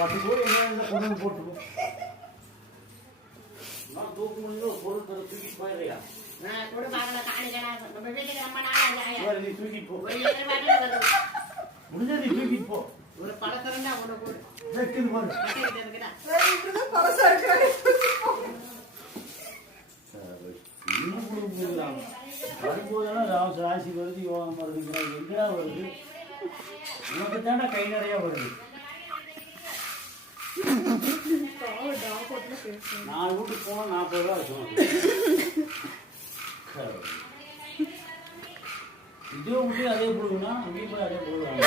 10 கோடி என்ன கொண்டு போட்டுக்கோ. நான் தூக்கு முடிஞ்சு ஒரு பொருள் தூக்கி போயிடுறியா? நான் கூட பார்க்கல காணிக்கடா நம்ம வீட்டுக்கு ரொம்ப நாள் ஆகுது. நீ தூக்கி போ. ஒரு ஏழு வாட்டி வருது. முடிஞ்சது தூக்கி போ. ஒரு பழசரண்டா ஒண்ணு போடு. வெக்குது பாரு. கட்டிட்டு இருக்குடா. இப்படிதான் பழசா இருக்கானே. இன்னும் கொடுக்கலாம். வரும்போதெல்லாம் ராசி வருது, யோகம் வருதுங்கிறா. எங்கடா வருது? உனக்கு தானே கை நிறைய வருது. நான் வீட்டுக்கு போனால் 40 ரூபா வச்சுக்கணும். இதே வீட்டு அதே போடுவேன்னா அங்கேயும் போய் அதே போடுவாங்க.